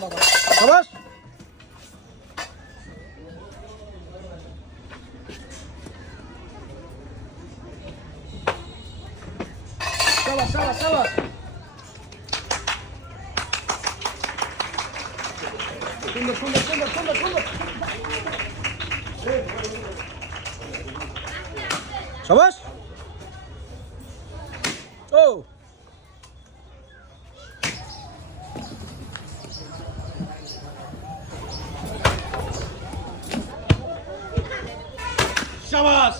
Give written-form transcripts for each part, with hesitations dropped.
শাবাশ শাবাশ সুন্দর শাবাশ ও শাবাশ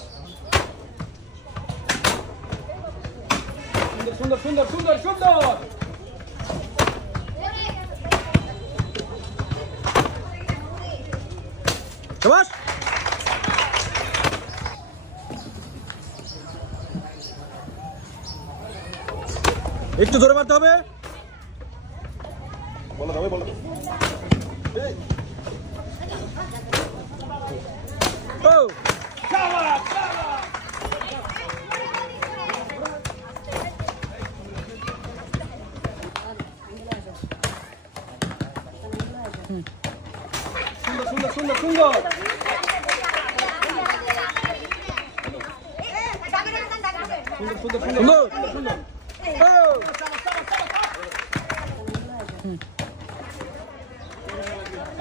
সুন্দর শাবাশ একটু ধরে মারতে হবে ও শাবাশ সুন্দর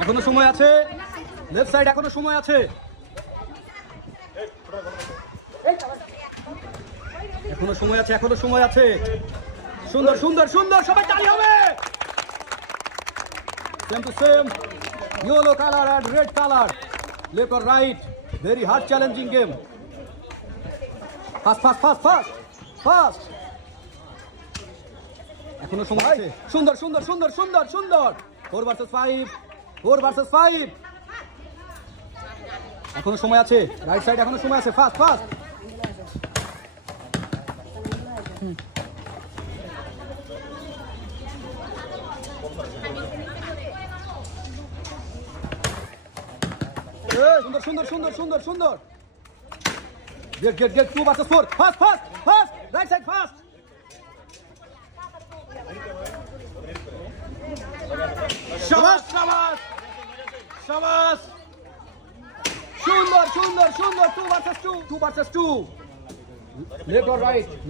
এখনো সময় আছে লেফট সাইড এখনো সময় আছে এখনো সময় আছে সুন্দর সবাই তালি হবে same to same yellow color and red color left or right very hard challenging game fast এখনো সময় আছে সুন্দর 4 ভার্সেস 5 এখনো সময় আছে রাইট সাইড এখনো সময় আছে ফাস্ট সুন্দর get 2 versus 4 fast right side fast শাবাশ সুন্দর 2 versus 2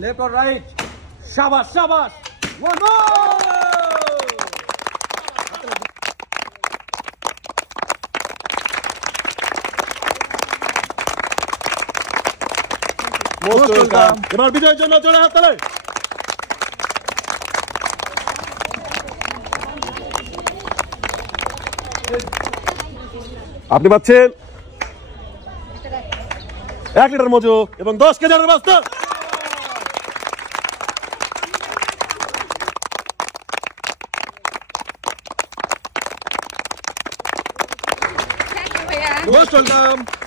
left or right শাবাশ one more এবার বিজয়ের জন্য চলে হাততালি আপনি পাচ্ছেন 1 লিটার মজু এবং 10 কেজি বস্তা মোস্ট ওয়েলকাম